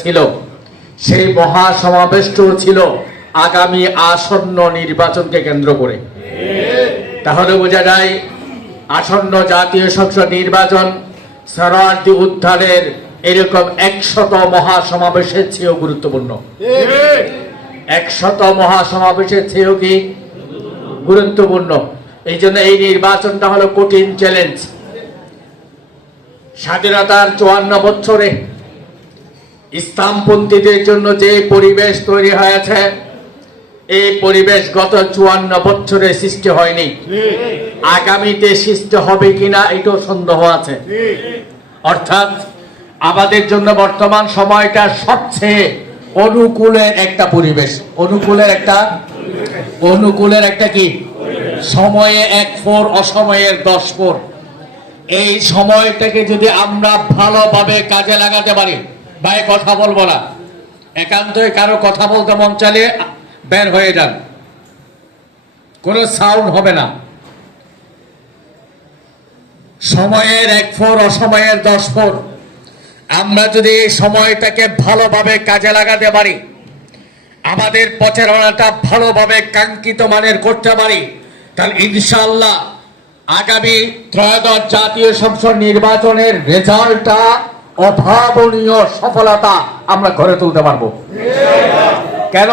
ছিল, সেই মহাসমাবেশও ছিল আগামী আসন্ন নির্বাচনকে কেন্দ্র করে। তাহলে বোঝা যায় আসন্ন জাতীয় সংসদ নির্বাচন শরণার্থী উদ্ধারের এরকম 100 মহাসমাবেশের চেয়েও গুরুত্বপূর্ণ। 100 মহাসমাবেশের চেয়েও কি গুরুত্বপূর্ণ। এই জন্য এই নির্বাচনটা হলো কঠিন চ্যালেঞ্জ। স্বাধীনতার 54 বছরে ইসলামপন্থীদের জন্য যে পরিবেশ তৈরি হয়েছে, এই পরিবেশ গত 54 বছরে সৃষ্টি হয়নি। আগামীতে সৃষ্টি হবে কিনা এটাও সন্দেহ আছে। অর্থাৎ আমাদের জন্য বর্তমান সময়টা সবচেয়ে অনুকূলের একটা পরিবেশ। অনুকূলের একটা কি সময়ে 1 অসময়ের 10 এই সময়টাকে যদি আমরা ভালোভাবে কাজে লাগাতে পারি, ভাই কথা বলবো না, একান্তই কারো কথা বলতে মন চাইলে বের হয়ে যান, কোনো সাউন্ড হবে না। সময়ের 1 অসময়ের 10 আমরা যদি এই সময়টাকে ভালোভাবে কাজে লাগাতে পারি, আমাদের প্রচারণাটা ভালোভাবে কাঙ্ক্ষিত মানের করতে পারি, তাহলে ইনশাআল্লাহ আগামী ত্রয়োদশ জাতীয় সংসদ নির্বাচনের রেজাল্টটা অভাবনীয় সফলতা আমরা গড়ে তুলতে পারবো। কেন?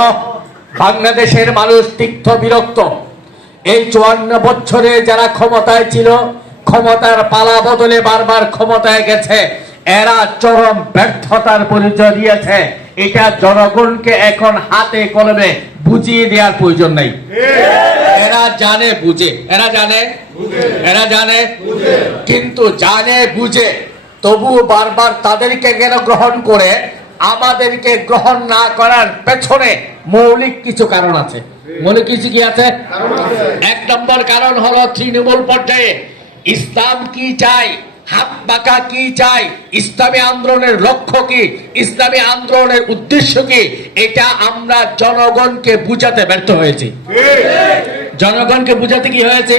বাংলাদেশের মানুষ তিক্ত বিরক্ত। এই 54 বছরে যারা ক্ষমতায় ছিল, ক্ষমতার পালা বদলে বারবার ক্ষমতায় গেছে, এরা চরম ব্যর্থতার পরিচয় দিয়েছে। এটা জনগণকে এখন হাতে কলমে বুঝিয়ে দেওয়ার প্রয়োজন নেই। এরা জানে বুঝে, কিন্তু জানে বুঝে তবু বারবার তাদেরকে কেন গ্রহণ করে আমাদেরকে গ্রহণ না করার পেছনে মৌলিক কিছু কারণ আছে। মৌলিক কিছু কি আছে? 1 নম্বর কারণ হলো তৃণমূল পর্যায়ে ইসলাম কি চাই, হাত পাকা কি চাই, ইসলামী আন্দোলনের লক্ষ্য কি, ইসলামী আন্দোলনের উদ্দেশ্য কি, এটা আমরা জনগণকে বুঝাতে ব্যর্থ হয়েছি। জনগণকে বুঝাতে কি হয়েছে?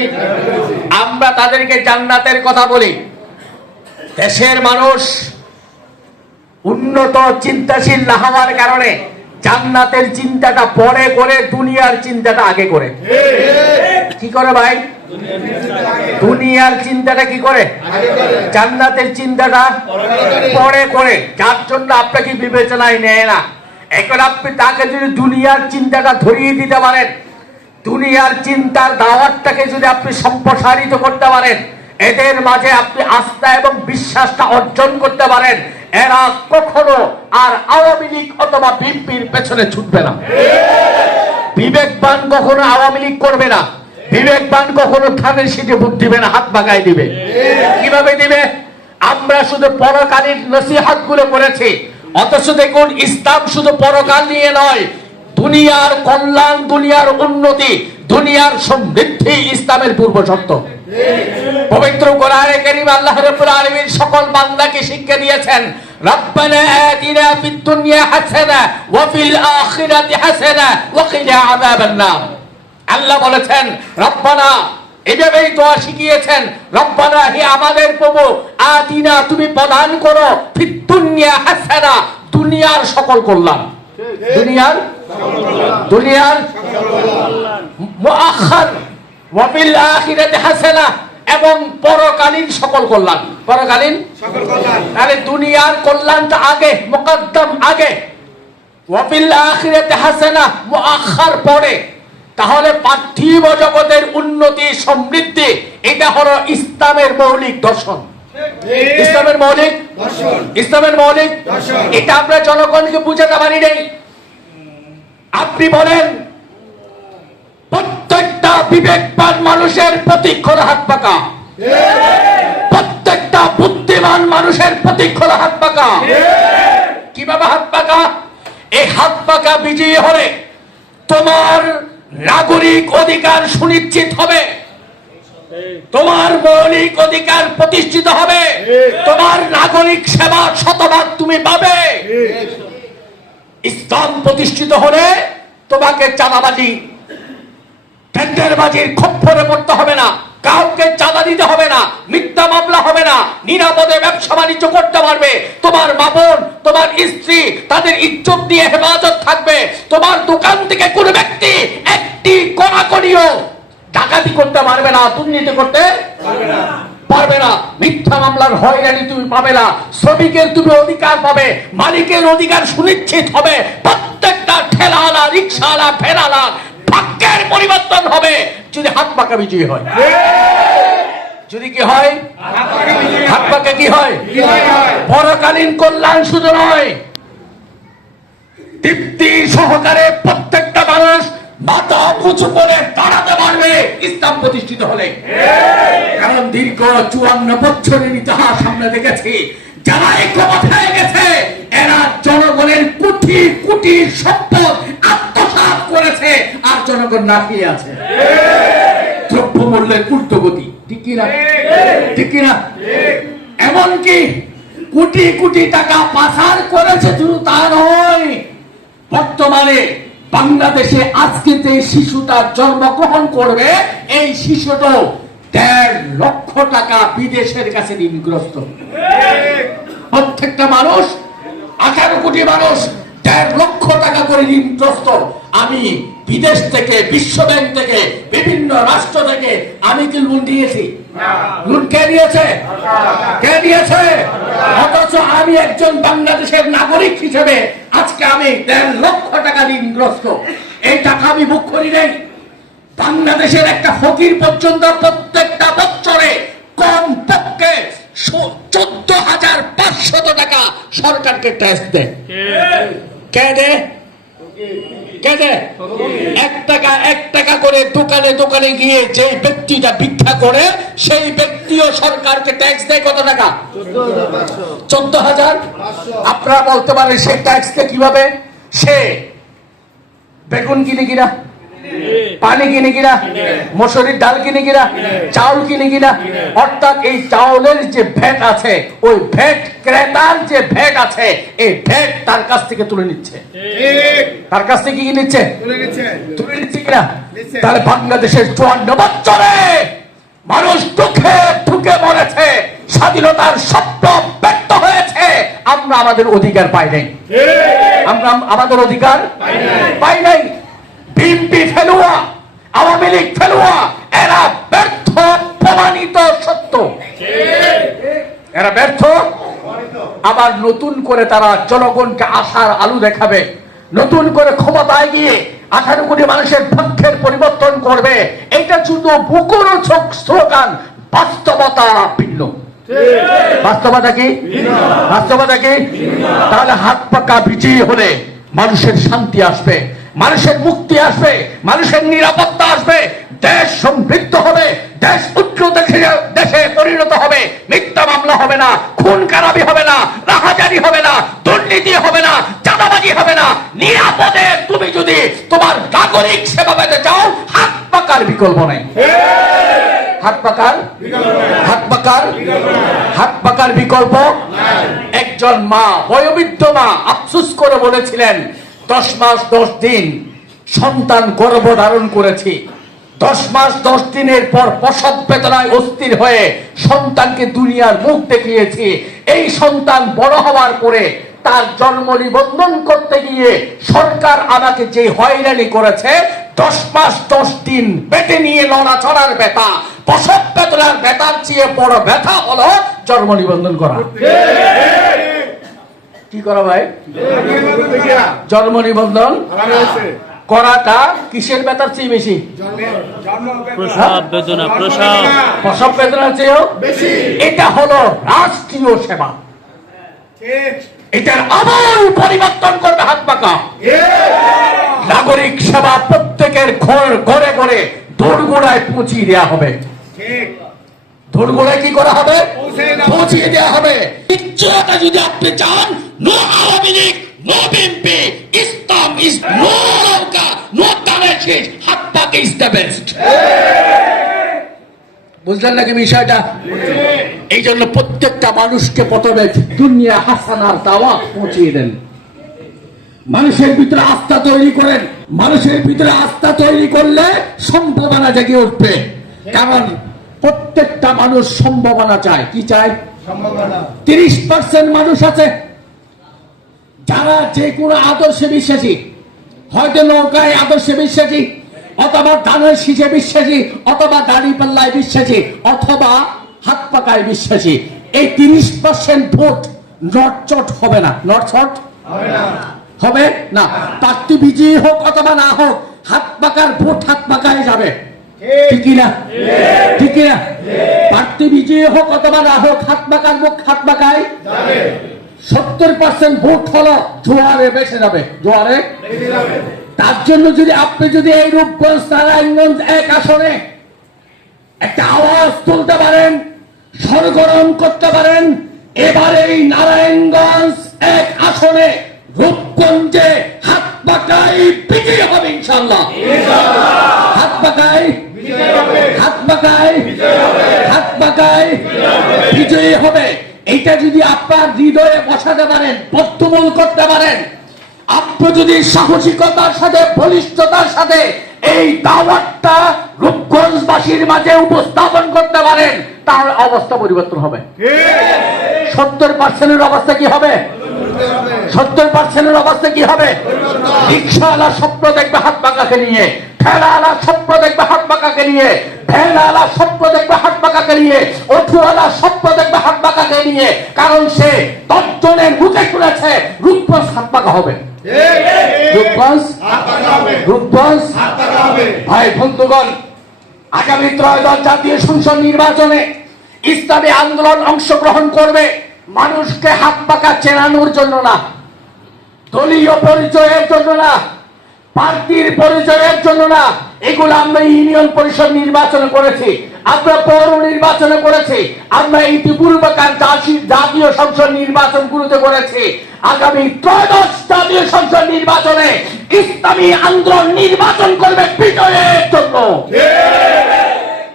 আমরা তাদেরকে জান্নাতের কথা বলি। দেশের মানুষ উন্নত চিন্তাশীল না হওয়ার কারণে জান্নাতের চিন্তাটা পরে করে, দুনিয়ার চিন্তাটা আগে করে। কি করে ভাই? দুনিয়ার চিন্তাটা কি করে? জান্নাতের চিন্তাটা পরে করে, যার জন্য আপনাকে বিবেচনায় নেয় না। এখন আপনি তাকে যদি দুনিয়ার চিন্তাটা ধরিয়ে দিতে পারেন, দুনিয়ার চিন্তার দাওয়াতটাকে যদি আপনি সম্প্রসারিত করতে পারেন, এদের মাঝে আপনি আস্থা এবং বিশ্বাসটা অর্জন করতে পারেন, এরা কখনো আর আওয়ামী লীগ অথবা বিএনপির পেছনে ছুটবে না। বিবেকবান কখনো আওয়ামী লীগ করবে না। বিবেকবান কখনো ধানের শীষে ভোট দিবে না, হাত বাগায় দিবে। কিভাবে দিবে? আমরা শুধু পরকালীন নসিহত গুলো করেছি, অথচ দেখুন ইসলাম শুধু পরকাল নিয়ে নয়, দুনিয়ার কল্যাণ, দুনিয়ার উন্নতি, দুনিয়ার সমৃদ্ধি ইসলামের পূর্ব শর্ত। পবিত্র কোরআনে কারীম আল্লাহ রাব্বুল আলামিন সকল বান্দাকে শিক্ষা দিয়েছেন, রব্বানা আতিনা ফিদ দুনিয়া হাসানা ওয়া ফিল আখিরাতি হাসানা ওয়া কিনা আযাবান নার। আল্লাহ বলেছেন রব্বানা, এভাবেই দোয়া শিখিয়েছেন, রব্বানা হে আমাদের প্রভু, আতিনা তুমি প্রদান করো, ফিদ দুনিয়া হাসানা দুনিয়ার সকল কল্যাণ, দুনিয়ার মুআখার, ওয়া ফিল আখিরাতি হাসানা এবং পরকালীন সকল কল্যাণ। পরকালীন সকল কল্যাণ, তাহলে দুনিয়ার কল্যাণটা আগে, মুকদ্দম আগে, ওয়া ফিল আখিরাতি হাসানা মুআখার পরে। তাহলে পার্থিব জগতের উন্নতি সমৃদ্ধি এটা হলো ইসলামের মৌলিক দর্শন। ইসলামের মৌলিক দর্শন, ইসলামের মৌলিক দর্শন। এটা আমরা জনগণকে বুঝাতে পারি নাই। আপনি বলেন প্রত্যেকটা বিবেকবান মানুষের প্রতীক হলো হাত পাকা, প্রত্যেকটা বুদ্ধিমান মানুষের প্রতীক হলো হাত পাকা। কিভাবে হাত পাকা? এই হাত পাকা বিজয়ী হলে তোমার নাগরিক অধিকার সুনিশ্চিত হবে, তোমার মৌলিক অধিকার প্রতিষ্ঠিত হবে, তোমার নাগরিক সেবা শতভাগ তুমি পাবে। ইসলাম প্রতিষ্ঠিত হলে তোমাকে চাঁদাবাজি, টেন্ডারবাজির খপ্পরে পড়তে হবে না। কাউকে চাঁদা দিতে হবে না, মিথ্যা মামলা হবে না, নিরাপদে ব্যবসা বাণিজ্য করতে পারবে। তোমার মা বোন, তোমার স্ত্রী, তাদের ইজ্জত দিয়ে হেফাজত থাকবে। তোমার দোকান থেকে কোন ব্যক্তি একটি কড়াকড়িও ডাকাতি করতে পারবে না, দুর্নীতি করতে পারবে না। মিথ্যা মামলার হয়রানি তুমি পাবে না। শ্রমিকের তুমি অধিকার পাবে, মালিকের অধিকার সুনিশ্চিত হবে। প্রত্যেকটা ঠেলাওয়ালা, রিক্সাওয়ালা, ভেড়াওয়ালা ভাগ্যের পরিবর্তন হবে যদি হাত পাকা বিজয়ী হয়। যদি কি হয়? হাত পাকা কি হয়? পরকালীন কল্যাণ শুধু নয়, তৃপ্তি সহকারে প্রত্যেকটা মানুষ মাথা উঁচু করে দাঁড়াতে পারবে ইসলাম প্রতিষ্ঠিত হলে। কারণ দীর্ঘ 54 বছরের ইতিহাস আমরা দেখেছি, যারা এই ক্ষমতায় গেছে এরা জনগণের কোটি কোটি সম্পদ আত্মসাৎ করেছে, আর জনগণ না খেয়ে আছে। দ্রব্যমূল্যের ঊর্ধ্বগতি, ঠিক কিনা? ঠিক কিনা? এমনকি কোটি কোটি টাকা পাচার করেছে, শুধু তা নয়, বর্তমানে বাংলাদেশে আজকে যে শিশুটা জন্মগ্রহণ করবে, এই শিশুটাও 1.5 লক্ষ টাকা বিদেশের কাছে ঋণগ্রস্ত। প্রত্যেকটা মানুষ, 18 কোটি মানুষ 1.5 লক্ষ টাকা করে ঋণগ্রস্ত। আমি বিদেশ থেকে, বিশ্ব ব্যাংক থেকে, বিভিন্ন রাষ্ট্র থেকে আমি কি লোন দিয়েছি? লোন কে দিয়েছে? কে দিয়েছে? অথচ আমি একজন বাংলাদেশের নাগরিক হিসেবে আজকে আমি 1.5 লক্ষ টাকা ঋণগ্রস্ত। এই টাকা আমি বুক করি নাই। বাংলাদেশের একটা ফকির পর্যন্ত প্রত্যেকটা বছরে কমপক্ষে 14,500 টাকা সরকারকে ট্যাক্স দেয়। কে দেয়? কে দেয়? 1 টাকা করে দোকানে দোকানে গিয়ে যে ব্যক্তিটা ভিক্ষা করে, সেই ব্যক্তিও সরকারকে ট্যাক্স দেয়। কত টাকা? 14,500। আপনারা বলতে পারেন সে ট্যাক্স দেয় কিভাবে? সে বেগুন কিনে কিনা, পানি কিনে কিনা, মসুরির ডাল কিনে কিনা, চাউল কিনে কিনা। অর্থাৎ এই চাউলের যে ভ্যাট আছে, ওই ভ্যাট, ক্রেতার যে ভ্যাট আছে, এই ভ্যাট তার কাছ থেকে তুলে নিচ্ছে। তার কাছ থেকে কি নিচ্ছে? তুলে নিচ্ছে কিনা? তাহলে বাংলাদেশের 54 বছরে মানুষ দুঃখে ঠুকে মরেছে, স্বাধীনতার স্বপ্ন ব্যর্থ হয়েছে। আমরা আমাদের অধিকার পাই নাই। আমরা আমাদের অধিকার পাই নাই। বিএনপি ফেলুয়া, আওয়ামী লীগ ফেলুয়া, এরা ব্যর্থ, প্রমাণিত সত্য। এরা ব্যর্থ। আবার নতুন করে তারা জনগণকে আশার আলো দেখাবে, নতুন করে ক্ষমতায় গিয়ে 18 কোটি মানুষের ভাগ্যের পরিবর্তন করবে। এটা শুধু মুখরোচক স্লোগান, বাস্তবতা ভিন্ন। বাস্তবতা কি? বাস্তবতা কি? তাহলে হাত পাকা বিজয়ী হলে মানুষের শান্তি আসবে, মানুষের মুক্তি আসবে, মানুষের নিরাপত্তা আসবে, দেশ সমৃদ্ধ হবে, দেশ উচ্চ দেশে পরিণত হবে। মিথ্যা মামলা হবে না, খুন খারাপি হবে না, রাহাজানি হবে না, দুর্নীতি হবে না, চাঁদাবাজি হবে না। নিরাপদে তুমি যদি তোমার নাগরিক সেবা পেতে চাও, হাত পাকার বিকল্প নেই। হাত পাকার হাত পাকার বিকল্প। একজন মা, বয়োবৃদ্ধ মা আফসোস করে বলেছিলেন, 10 মাস 10 দিন সন্তান গর্ভধারণ করেছি। 10 মাস 10 দিনের পর প্রসব বেদনায় অস্থির হয়ে সন্তানকে দুনিয়ার মুখ দেখিয়েছি। এই সন্তান বড় হওয়ার পরে তার জন্ম নিবন্ধন করতে গিয়ে সরকার আমাকে যে হয়রানি করেছে, 10 মাস 10 দিন পেটে নিয়ে নড়াচড়ার ব্যথা, প্রসব বেদনার ব্যথার চেয়ে বড় ব্যথা হলো জন্ম নিবন্ধন করা। কি করা ভাই? জন্ম নিবন্ধন করাটা কিসের ব্যথার চেয়ে বেশি? প্রসব বেদনার চেয়েও এটা হলো রাষ্ট্রীয় সেবা। এটার আমল পরিবর্তন করবে হাত পাকা। নাগরিক সেবা প্রত্যেকের ঘরে ঘরে দোরগোড়ায় পৌঁছিয়ে দেওয়া হবে। দোরগোড়ায় কি করা হবে? পৌঁছিয়ে দেওয়া হবে। নিশ্চয়তা যদি আপনি চান, no Awami League, no BNP, ইসলাম ইজ নো নৌকা, নো দানেশ, হাত পাকা ইজ দ্য বেস্ট। বুঝলেন নাকি বিষয়টা? এই জন্য প্রত্যেকটা মানুষকে প্রথমে দুনিয়া হাসানার দাওয়াত পৌঁছিয়ে দেন। মানুষের ভিতরে আস্থা তৈরি করেন। মানুষের ভিতরে আস্থা তৈরি করলে সম্ভাবনা জেগে উঠবে। কারণ প্রত্যেকটা মানুষ সম্ভাবনা চায়। কি চায়? সম্ভাবনা। 30% মানুষ আছে যারা যে কোনো আদর্শে বিশ্বাসী, হয়তো নৌকায় আদর্শে বিশ্বাসী, অথবা ধানের শীষে বিশ্বাসী, অথবা দাড়ি পাল্লায় বিশ্বাসী, অথবা হাত পাকায় বিশ্বাসী। এই 30% ভোট নটচট হবে না। নটচট হবে না। প্রার্থী বিজয়ী হোক অথবা না হোক, হাত পাকার ভোট হাত পাকায় যাবে। ঠিক না? ঠিক না? প্রার্থী বিজয়ী হোক অথবা না হোক, হাত পাকার ভোট হাত পাকায় যাবে। 70% ভোট হলো জোয়ারে বেসে যাবে। জোয়ারে তার জন্য আপনি যদি এই রূপগঞ্জ নারায়ণগঞ্জ এক আসনে একটা আওয়াজ তুলতে পারেন, সরগরম করতে পারেন, এবারে এই নারায়ণগঞ্জ এক আসনে রূপগঞ্জে হাত পাকাই বিজয়ী হবে ইনশাআল্লাহ। হাত পাকাই, হাত পাকাই, হাত পাকাই বিজয়ী হবে। এইটা যদি আপনার হৃদয়ে বসাতে পারেন, বদ্ধমূল করতে পারেন, আপনি যদি সাহসিকতার সাথে, বলিষ্ঠতার সাথে এই দাওয়াতটা রূপগঞ্জবাসীর মাঝে উপস্থাপন করতে পারেন, তার অবস্থা পরিবর্তন হবে। 70% অবস্থা কি হবে? 70% অবস্থা কি হবে? রিক্সাওয়ালা স্বপ্ন দেখবে হাত পাকাকে নিয়ে, ঠেলাওয়ালা স্বপ্ন দেখবে হাত পাকাকে নিয়ে, ভ্যানওয়ালা স্বপ্ন দেখবে হাত পাকাকে নিয়ে, অটোওয়ালা স্বপ্ন দেখবে হাত পাকাকে নিয়ে। কারণ সে 10 জনের মুখে শুনেছে রূপগঞ্জ হাত পাকা হবে। রূপগঞ্জ, রূপগঞ্জ ভাই বন্ধুগণ, আগামী ত্রয়োদশ জাতীয় সংসদ নির্বাচনে ইসলামী আন্দোলন অংশগ্রহণ করবে মানুষকে হাত পাকা চেনানোর জন্য না, দলীয় পরিচয়ের জন্য না, পার্টির পরিচয়ের জন্য না। এগুলো আমরা ইউনিয়ন পরিষদ নির্বাচনে করেছি, আমরা পৌর নির্বাচনে করেছি, আমরা ইতিপূর্বকার জাতীয় সংসদ নির্বাচনগুলোতে করেছি। আগামী ত্রয়োদশ জাতীয় সংসদ নির্বাচনে ইসলামী আন্দোলন নির্বাচন করবে বিজয়ের জন্য।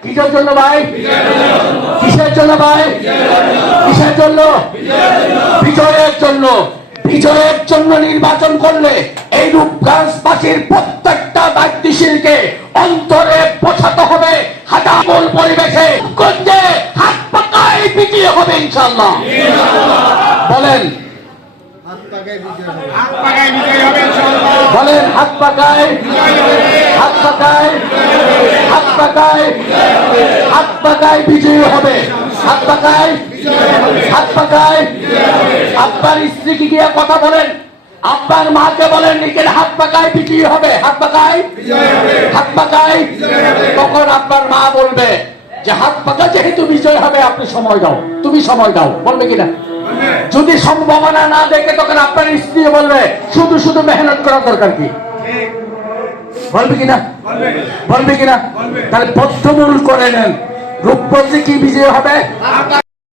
কিসের জন্য ভাই? কিসের জন্য ভাই? কিসের জন্য? বিজয়ের জন্য। বিজয়ের জন্য নির্বাচন করলে এই রূপগঞ্জবাসীর প্রত্যেকটা দায়িত্বশীলকে অন্তরে বোঝাতে হবে, হাজামূল পরিবেশে গঞ্জে হাত পাকায় বিজয় হবে ইনশাআল্লাহ। বলেন বলেন হাত পাকায়, হাত পাকায়, হাত পাকায়, হাত পাকায় বিজয়ী হবে। হাত পাকায়, হাত পাকায়। আপনার স্ত্রীকে গিয়ে কথা বলেন, আপনার মাকে বলেন নিজের হাত পাকায় বিজয়ী হবে। হাত পাকায়, হাত পাকায়। তখন আপনার মা বলবে যে হাত পাকা যেহেতু বিজয় হবে, আপনি সময় দাও, তুমি সময় দাও। বলবে কিনা? যদি সম্ভাবনা না দেখে তখন আপনার স্ত্রী বলবে শুধু শুধু মেহনত করার দরকার কি? বলবে কিনা? বলবে কিনা? তাহলে বদ্ধমূল করে নেন, রূপগঞ্জে কি বিজয় হবে?